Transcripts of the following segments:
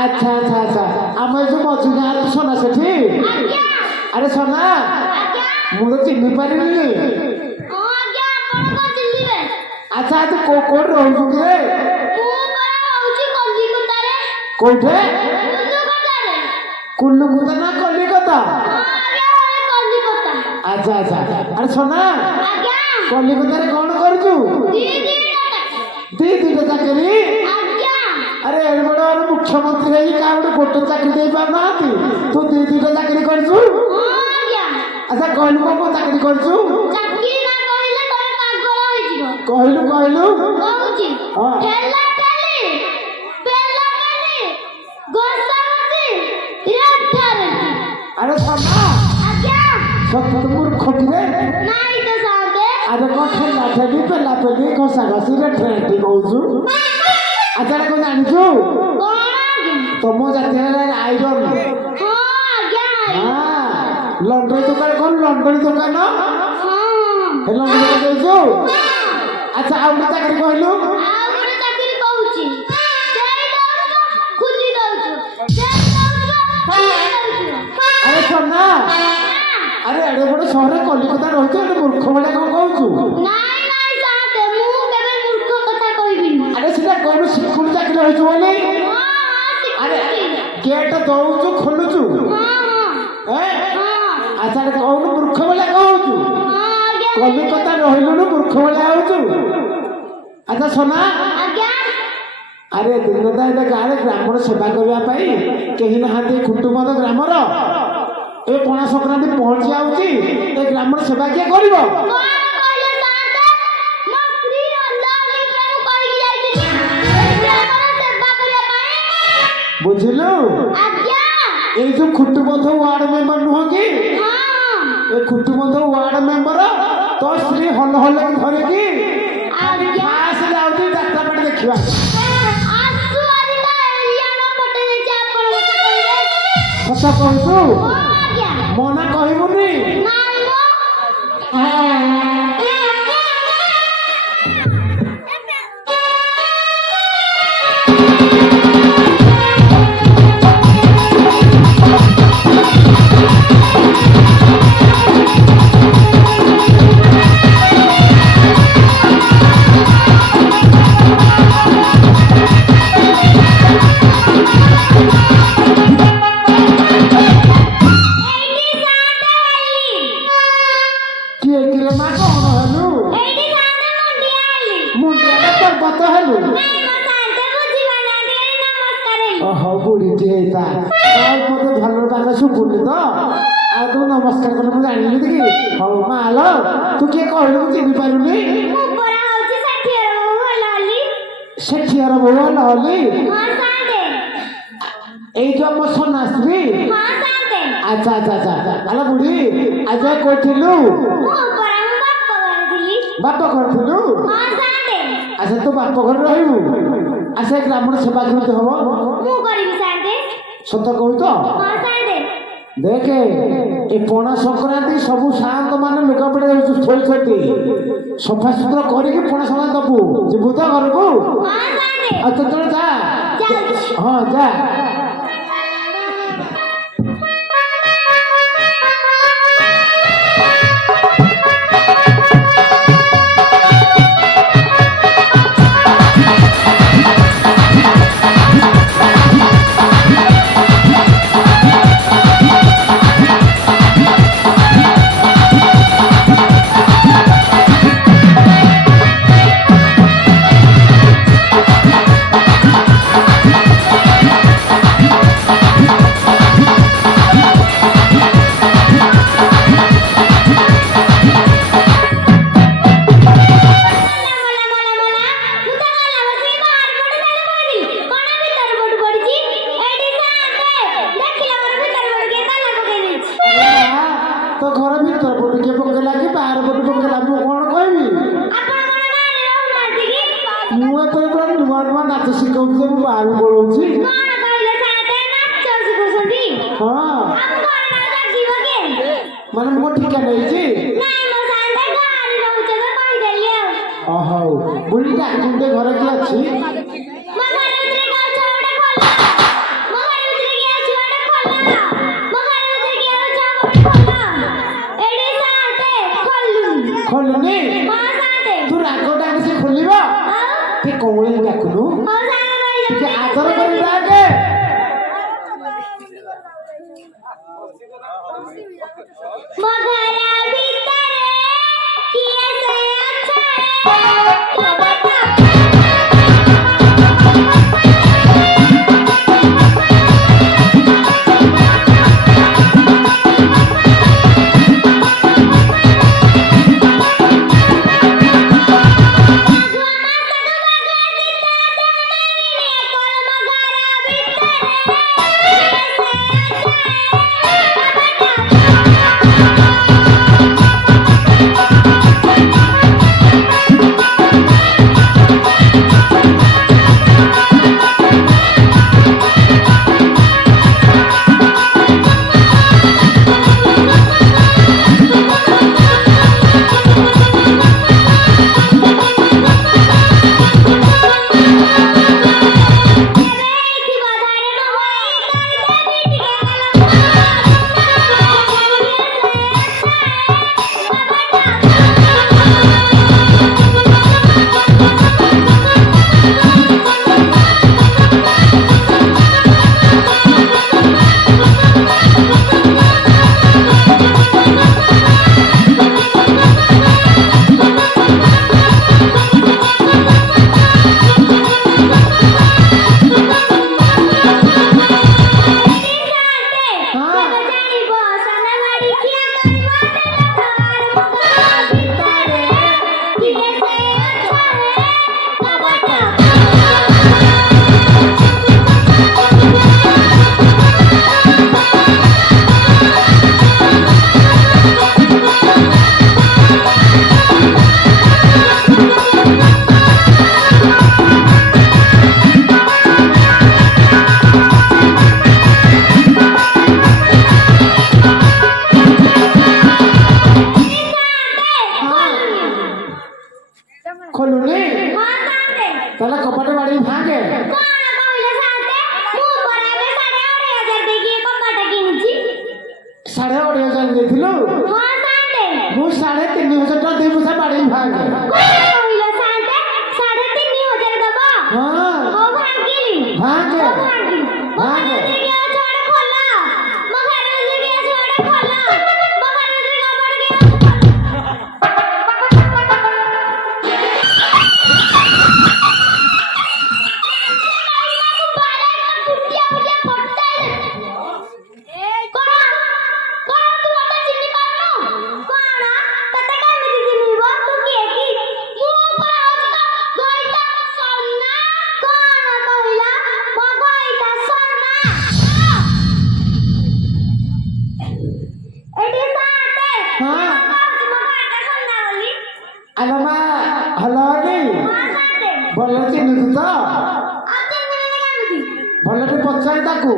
अच्छा अच्छा अच्छा आम जो मझी गाँव सोना सेठी अरे सोना मुझे चिन्ह पारे अच्छा तू कौन रोचु रे कौटे कुल्लुकुता ना कलिकता अच्छा अच्छा अरे सोना कलिकता रे कौन करछु दीदी चाकरी अरे एड बड़ मुख्यमंत्री है का गोटे चाकरी दे पार ना तू दीदी चाकरी करछु अच्छा कहलु को चाकरी करछु कहलु कहलु अरे सोना सत्य मूर्ख रे अरे कौन ठेला ठेली पेला पेली घसा घसी रे ट्रेंडी कहूँ अच्छा को जानिछु तुम जाती आयरन हाँ लंडरी दुकान कौन लंडरी दुकान लंडरी देखु अच्छा आउ चाकरी कहलु अरे सोना अरे एडे बड़ सहर कलिकता रही एडे मूर्ख भाया कौन कहूँ अरे सीधा कौन स्कूल चाकरी रही बोली अरे गेट दौचु खोलुचु अच्छा कौन मूर्ख भाया कहूँ कलिकता रही मूर्ख भाया होचु अच्छा सोना अरे दिन गाँव ब्राह्मण सेवा करने कहीं नहांती कुटुंब ग्रामर ए पणा संक्रांति पहुंची जाऊँगी ए ब्राह्मण सेवा किए कर बुझलु ये जो खुटुबंध वार्ड मेंबर नुह कि ये खुटुबंध वार्ड मेंबर तो स्त्री हल हल धरिकी जात्रा पेट देखा सत कहू मना कहबुनि नमस्कार कर जानी कि हाँ माल तू किए कहलु चिन्ह पारुनी सेठियार बो लहली जो आम सोनाश्री अच्छा अच्छा अच्छा अला बुढ़ी आज कौलु बाप घर थी अच्छा तू बाप घर रही अच्छा ब्राह्मण सेवा केमती हम सत कहू तो देखे ए पणा संक्रांति सब सात मान लुगापड़े थोड़ी सफा सुतरा करके पणा संक्रांति दबू जीवु तो घर को अच्छा चल जा हाँ जा मैंने मो ठिका नहीं बुढ़ीटा घर किए अच्छी କଉଳି ଡାକୁନୁ ଟିକେ ଆଦର କରି ଡାକେ ଖୋଲୁନି ତାହେଲେ କବାଟ ବାଡି ଭାଙ୍ଗେ ସାଢେ 2,500 ଦେଇଥିଲୁ ମୁଁ 3,500 ଟଙ୍କା ଦେଇ ପଇସା ବାଡି ଭାଙ୍ଗେ ଭାଙ୍ଗେ ଭାଙ୍ଗେ ଆଲୋ ମା ଭଲ ହେଲି ଭଲରେ ଚିହ୍ନିଛୁ ତ ଭଲରେ ପଚାରେ ତାକୁ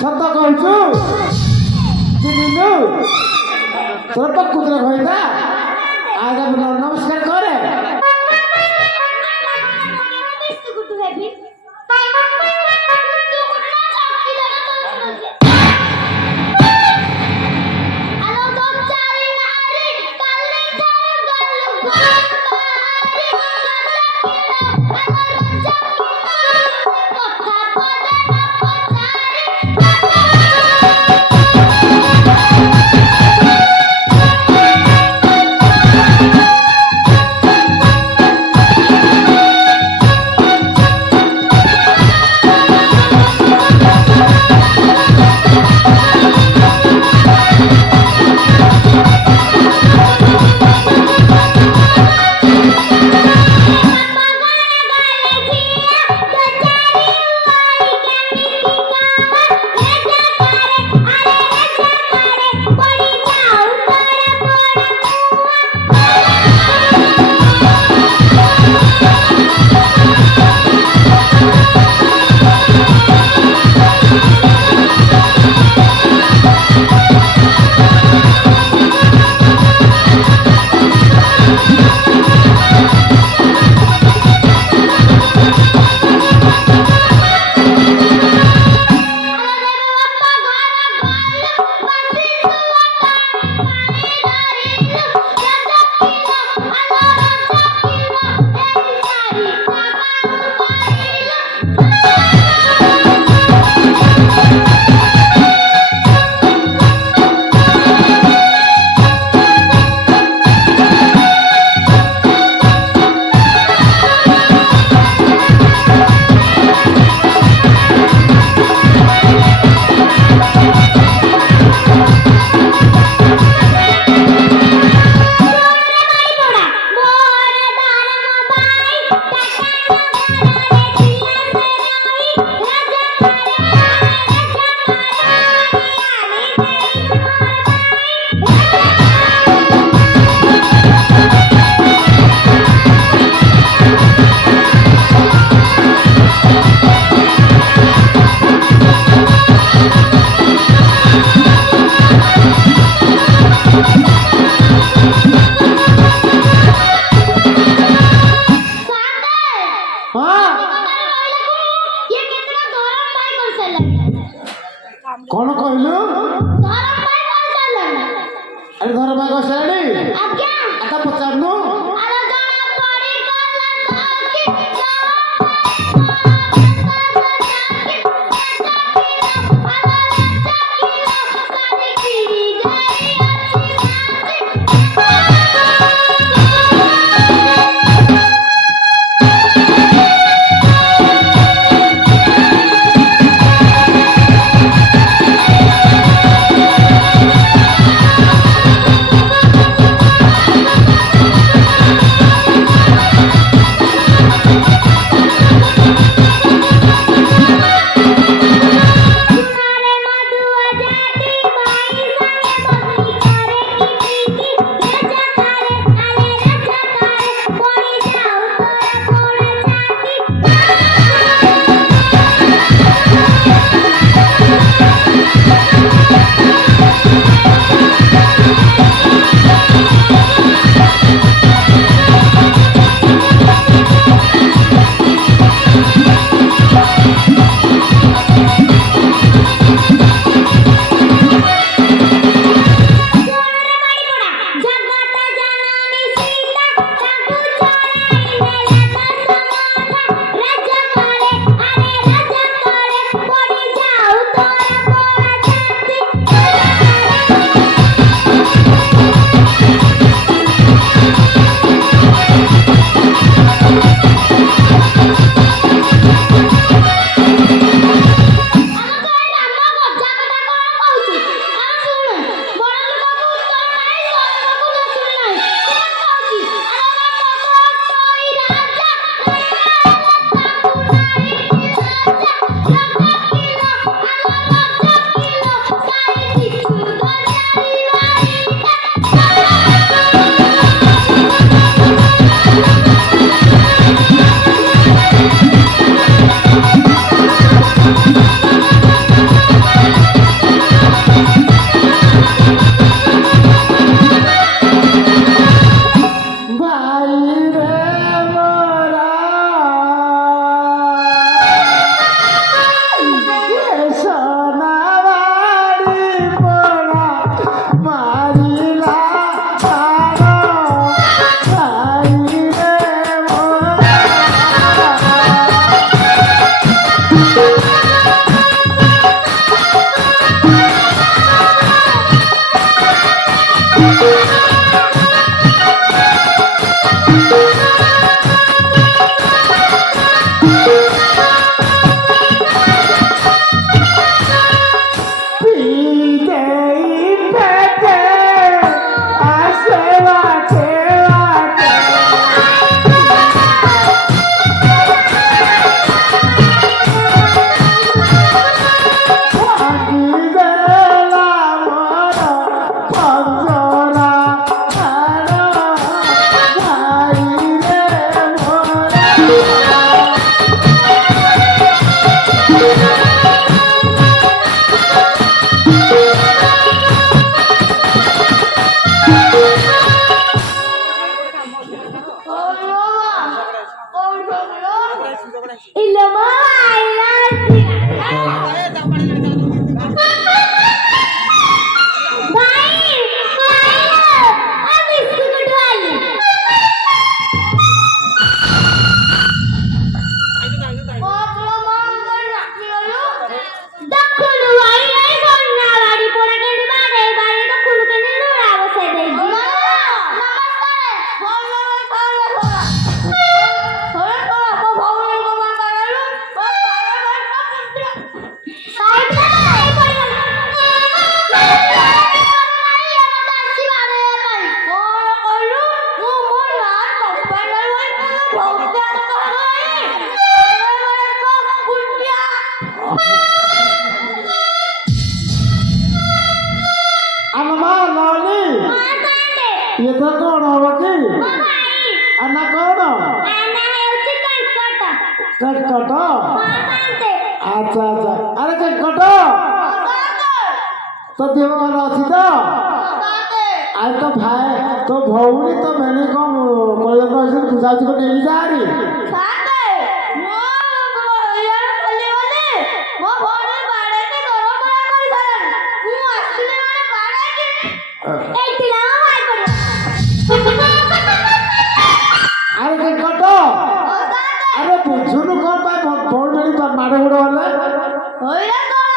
ସତ କହୁଛୁ ଚିହ୍ନିଲୁ ତୋର ପ୍ରକୃତିର କହିଲା ଆଗ ନମସ୍କାର କରେ कौन कहलु अरे धर भाई बसाड़ी आता पचारनु कटकट अच्छा अच्छा अरे कटकट तो देह मन अच्छी तो आज तो भाई तो भौणी तो मैंने कम बुझा नहीं जा रही ପାଇଁ ଭଉଣୀ ମାଡ଼ ଗୋଡ଼ ହେଲେ ହଇରା କଣ